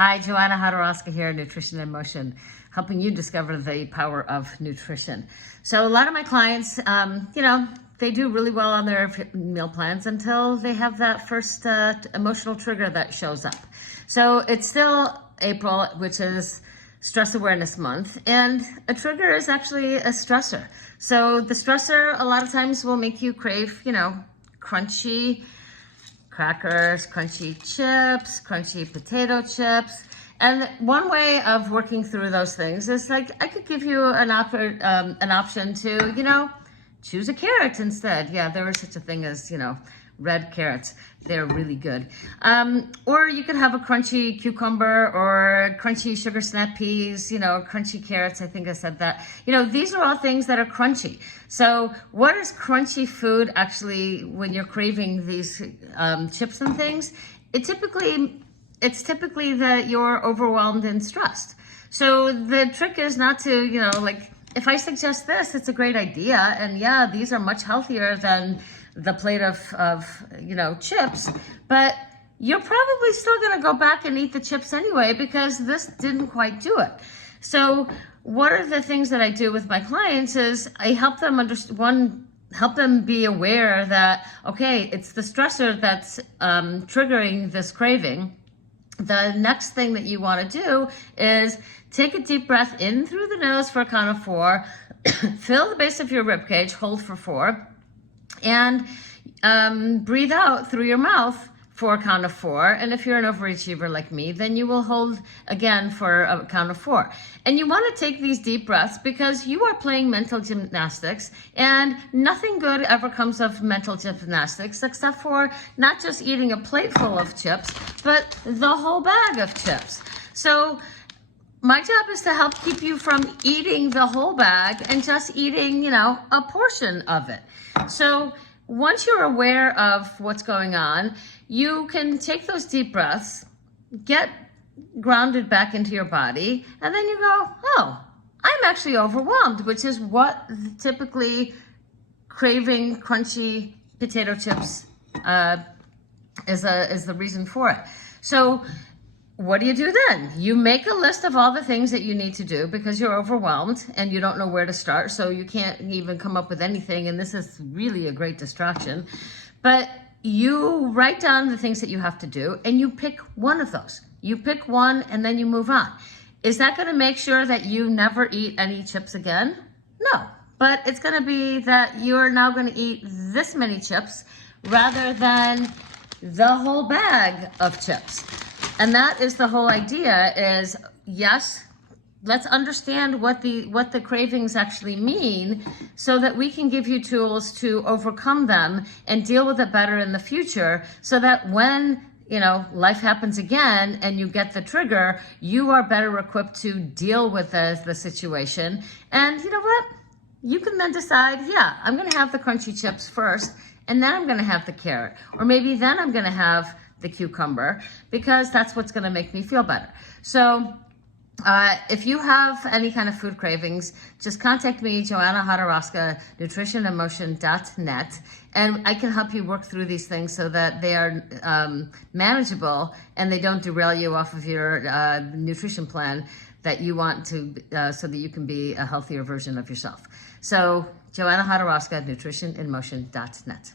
Hi, Joanna Hodorowska here, Nutrition in Motion, helping you discover the power of nutrition. So a lot of my clients, they do really well on their meal plans until they have that first emotional trigger that shows up. So it's still April, which is Stress Awareness Month, and a trigger is actually a stressor. So the stressor a lot of times will make you crave, crunchy crackers, crunchy chips, crunchy potato chips. And one way of working through those things is like, I could give you an option to, choose a carrot instead. Yeah, there is such a thing as, red carrots. They're really good. Or you could have a crunchy cucumber or crunchy sugar snap peas, crunchy carrots. I think I said that. These are all things that are crunchy. So what is crunchy food actually when you're craving these chips and things? It's typically that you're overwhelmed and stressed. So the trick is not to, if I suggest this, it's a great idea. And yeah, these are much healthier than the plate of chips, but you're probably still going to go back and eat the chips anyway because this didn't quite do it. So one of the things that I do with my clients is I help them help them be aware that, okay, it's the stressor that's triggering this craving. The next thing that you want to do is take a deep breath in through the nose for a count of 4, fill the base of your rib cage, hold for 4, and breathe out through your mouth for a count of 4. And if you're an overachiever like me, then you will hold again for a count of 4. And you want to take these deep breaths because you are playing mental gymnastics, and nothing good ever comes of mental gymnastics except for not just eating a plate full of chips, but the whole bag of chips. So my job is to help keep you from eating the whole bag and just eating, a portion of it. So once you're aware of what's going on, you can take those deep breaths, get grounded back into your body, and then you go, oh, I'm actually overwhelmed, which is what typically craving crunchy potato chips is the reason for it. So what do you do then? You make a list of all the things that you need to do because you're overwhelmed and you don't know where to start. So you can't even come up with anything. And this is really a great distraction. But you write down the things that you have to do and you pick one of those. You pick one and then you move on. Is that going to make sure that you never eat any chips again? No. But it's going to be that you're now going to eat this many chips rather than the whole bag of chips. And that is the whole idea is, yes, let's understand what the cravings actually mean so that we can give you tools to overcome them and deal with it better in the future so that when, life happens again and you get the trigger, you are better equipped to deal with the situation. And you know what? You can then decide, yeah, I'm going to have the crunchy chips first and then I'm going to have the carrot. Or maybe then I'm going to have the cucumber because that's what's going to make me feel better. So if you have any kind of food cravings, just contact me, Joanna Hodorowska, nutritioninmotion.net, and I can help you work through these things so that they are manageable and they don't derail you off of your nutrition plan that you want to, so that you can be a healthier version of yourself. So Joanna Hodorowska, nutritioninmotion.net.